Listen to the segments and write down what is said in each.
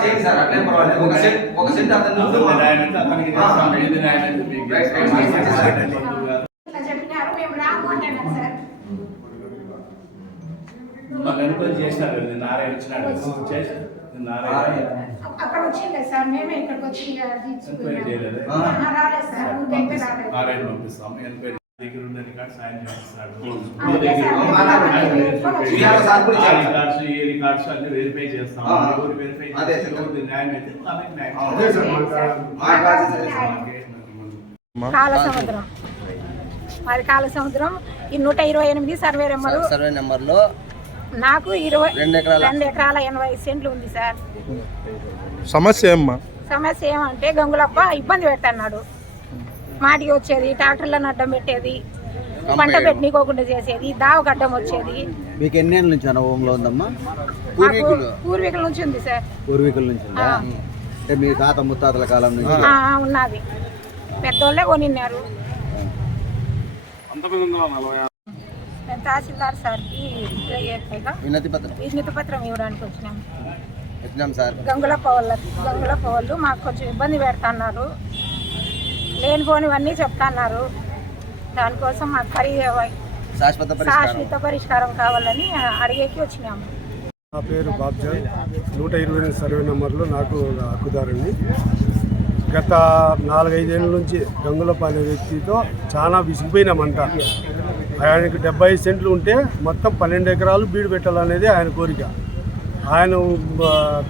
చేయండి సార్, అట్లే పర్వాలేదు. ఒక సెంట్ అతను చెప్పినారు, మేము రాము అంటున్నాం సార్. అక్కడ వచ్చింది సార్, మేమే ఇక్కడికి వచ్చి రాలేదు సార్, ఇంకైతే రాలేదు. కాలసముద్రం, మరి కాలసముద్రం ఈ 128 సర్వే నెంబర్లో నాకు 2 ఎకరాల 80 సెంట్లు ఉంది సార్. సమస్య ఏమంటే గంగులప్ప ఇబ్బంది పెట్టన్నాడు. మాటికి వచ్చేది, ట్రాక్టర్లను అడ్డం పెట్టేది, పంట పెట్టనీకోకుండా చేసేది, దావగడ్డం వచ్చేది. మీకు ఎన్ని ఏళ్ళ నుంచి అనుభవంలో ఉందమ్మా? పూర్వీకుల నుంచి ఉంది సార్. పూర్వీకుల నుంచి అంటే మీ తాత ముత్తాతల కాలం నుంచి ఉన్నది. పెద్దోళ్ళే కొనిన్నారు. తహసీల్దార్ సార్కి వినతి పత్రం ఇవ్వడానికి వచ్చినాం సార్. గంగులప్ప వాళ్ళు మాకు కొంచెం ఇబ్బంది పెడుతున్నారు, లేనిపోనివన్నీ చెప్తున్నారు. దానికోసం మాకు శాశ్వత పరిష్కారం కావాలని అడిగేకి వచ్చినాము. నా పేరు బాబ్జాన్, 128 సర్వే నెంబర్లో నాకు హక్కుదారుని. గత 4-5 ఏళ్ళ నుంచి గంగులప్ప అనే వ్యక్తితో చాలా విసిగిపోయినామంట. ఆయనకు 70 సెంట్లు ఉంటే మొత్తం 12 ఎకరాలు బీడు పెట్టాలనేది ఆయన కోరిక. ఆయన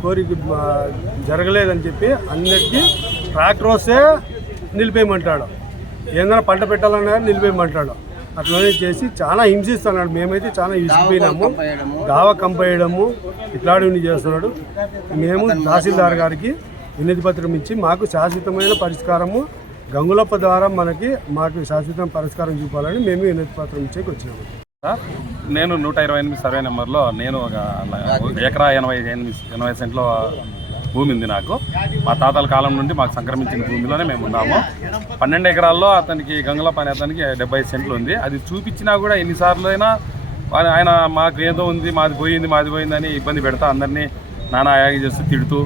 కోరిక జరగలేదని చెప్పి అన్నిటికీ ట్రాక్టర్ వస్తే నిలిపేయమంటాడు, ఏదైనా పంట పెట్టాలన్నా నిలిపేయమంటాడు. అట్లనే చేసి చాలా హింసిస్తున్నాడు. మేమైతే చాలా విసిగిపోయినాము. దావా కంపేయడము ఇట్లాంటివన్నీ చేస్తున్నాడు. మేము తహసీల్దార్ గారికి వినతి పత్రం ఇచ్చి మాకు శాశ్వతమైన పరిష్కారము గంగులప్ప ద్వారా మాకు శాశ్వత పరిష్కారం చూపాలని మేము వినతి పత్రం ఇచ్చేకి వచ్చినాము. నేను 128 సర్వే నెంబర్లో నేను ఒక ఎకరా 80 సెంట్ల భూమి ఉంది నాకు. మా తాతల కాలం నుండి మాకు సంక్రమించిన భూమిలోనే మేము ఉన్నాము. 12 ఎకరాల్లో అతనికి గంగులప్ప అనే అతనికి 70 సెంట్లు ఉంది. అది చూపించినా కూడా ఎన్నిసార్లు అయినా ఆయన మాకు ఏదో ఉంది, మాది పోయింది అని ఇబ్బంది పెడతా అందరినీ నానా యాగి చేస్తూ తిడుతూ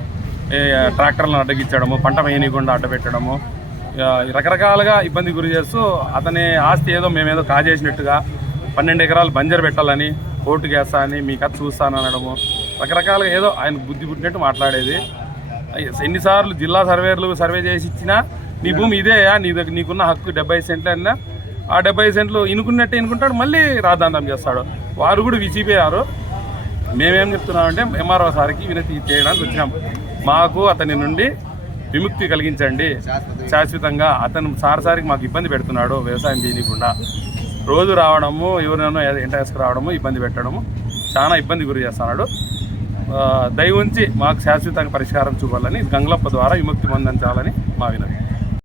ట్రాక్టర్లను అడ్డగించడము, పంట వేయనీయకుండా అడ్డపెట్టడము, రకరకాలుగా ఇబ్బంది గురి చేస్తూ అతని ఆస్తి మేమేదో కాజేసినట్టుగా 12 ఎకరాలు బంజరు పెట్టాలని, కోర్టుకు వేస్తా అని, మీ కథ చూస్తాను అనడము, రకరకాలుగా ఏదో ఆయన బుద్ధి పుట్టినట్టు మాట్లాడేది. ఎన్నిసార్లు జిల్లా సర్వేర్లు సర్వే చేసి ఇచ్చినా నీ భూమి ఇదేయా, నీకున్న హక్కు 70 సెంట్లు అన్నా ఆ 70 సెంట్లు ఇనుకున్నట్టే ఇనుకుంటాడు, మళ్ళీ రాద్ధాంతం చేస్తాడు. వారు కూడా విసిగిపోయారు. మేమేం చెప్తున్నామంటే ఎంఆర్ఓ సార్కి వినతి చేయడానికి వచ్చినాం. మాకు అతని నుండి విముక్తి కలిగించండి శాశ్వతంగా. అతను సారికి మాకు ఇబ్బంది పెడుతున్నాడు, వ్యవసాయం చేయకుండా రోజు రావడము, ఎవరినో ఎంట వేసుకురావడము, ఇబ్బంది పెట్టడము, చాలా ఇబ్బంది గురి చేస్తున్నాడు. దయ ఉంచి మాకు శాశ్వతంగా పరిష్కారం చూపాలని గంగులప్ప ద్వారా విముక్తి పొందించాలని మా వినతి.